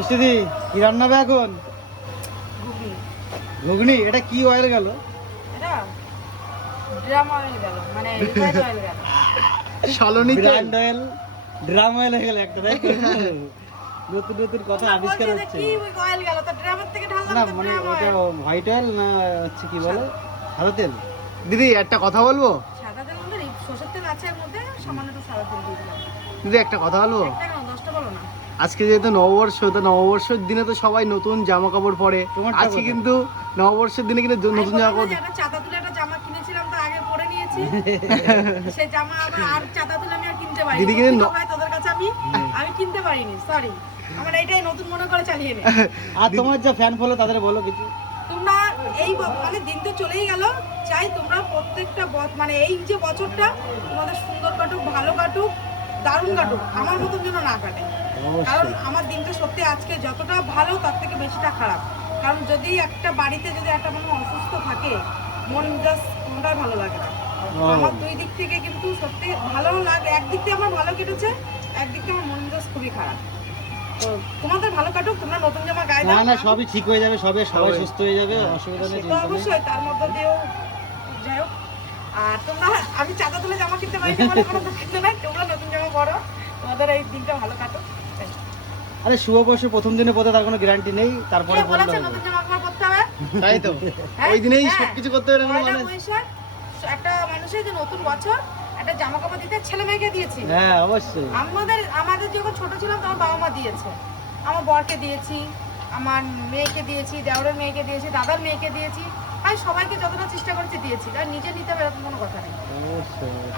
মিষ্টি দি কি রান্না হবে এখন? ঘুগনি। এটা কি অয়েল গেল? এটা ড্রাম মানে ব্র্যান্ড অয়েল ড্রাম অয়েল হয়ে গেল একটা তাই নতুন নতুন কথা আবিষ্কার হচ্ছে। কি অয়েল গেল? তো ড্রামের থেকে ঢাললাম না মানে ওটা হোয়াইট অয়েল না হচ্ছে কি বলে? সাদা। তেল। দিদি একটা কথা বলব? সাদা তেল মধ্যে রিফ- সর্ষের তেল আছে এর মধ্যে সামান্য একটু সাদা তেল দিয়ে দিলাম। দিদি একটা কথা বলব? আজকে যেহেতু নববর্ষ তো নববর্ষের দিনে তো সবাই নতুন জামা কাপড় পরে আজকে কিন্তু নববর্ষের দিনে কিন্তু নতুন জামা কাপড় তুলে একটা জামা কিনেছিলাম তো আগে পরে নিয়েছি। সেই জামা আবার আর চাদা তুলে আমি আর কিনতে পারিনি। দিদি কিন্তু তোদের কাছে আমি আমি কিনতে পারিনি সরি আমার এইটাই নতুন মনে করে চালিয়ে নে। আর তোমার যা ফ্যান ফলো তাদের বলো কিছু। তোমরা এই মানে দিন তো চলেই গেল। চাই তোমরা প্রত্যেকটা মানে এই যে বছরটা তোমাদের সুন্দর কাটুক ভালো কাটুক দারুণ কাটুক আমার মতন যেন না কাটে। কারণ আমার দিনটা সত্যি আজকে যতটা ভালো তার থেকে বেশিটা খারাপ। কারণ যদি একটা বাড়িতে যদি একটা মানুষ অসুস্থ থাকে মন জাস্ট কোনটাই ভালো লাগে না। আমার দুই দিক থেকে কিন্তু সত্যি ভালো লাগে একদিক থেকে আমার ভালো কেটেছে একদিক থেকে আমার মন জাস্ট খুবই খারাপ। তো তোমাদের ভালো কাটুক তোমরা নতুন জামা গায়ে না দাও। না সবই ঠিক হয়ে যাবে সবে সবাই। সুস্থ হয়ে যাবে অসুবিধা নেই অবশ্যই তার মধ্যে দিয়েও যাই হোক। আর তোমরা আমি চাঁদা তুলে জামা কিনতে পারিনি বলে পরো তোমাদের এই দিনটা ভালো কাটো আরে শুভবর্ষ প্রথম দিনে পথে তার কোনো গ্যারান্টি নেই তারপরে কে বললে বলেছে হবে। নতুন জামা কাপড় পরতে হবে? তাই তো। হ্যাঁ? ওই দিনেই হ্যাঁ। সবকিছু করতে হবে মানে। একটা মানুষের যে নতুন বছর একটা জামা কাপড় দিতে ছেলে মেয়েকে দিয়েছি। হ্যাঁ অবশ্যই। আমাদের আমাদের যখন ছোট ছিলাম তখন বাবা মা দিয়েছে। আমার বরকে দিয়েছি আমার মেয়েকে দিয়েছি দেওরের মেয়েকে দিয়েছি দাদার মেয়েকে দিয়েছি। আমি সবাইকে যতটা চেষ্টা করেছি দিয়েছি তার নিজে নিতে হবে এরকম কোনো কথা নেই।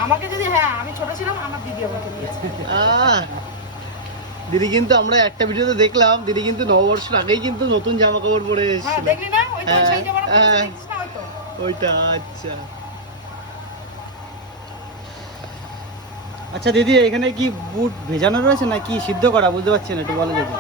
আমাকে যদি হ্যাঁ আমি ছোট ছিলাম আমার দিদি আমাকে দিয়েছে। দিদি কিন্তু আমরা একটা ভিডিওতে দেখলাম দিদি কিন্তু নববর্ষের আগেই কিন্তু নতুন জামা কাপড় পরে হ্যাঁ এসেছিল। দেখলি না? ওই তো হ্যাঁ, সেই জামাটা হ্যাঁ। ওইটা আচ্ছা। আচ্ছা দিদি এখানে কি বুট ভেজানো রয়েছে না কি সিদ্ধ করা? বুঝতে পারছি না একটু বলে যদি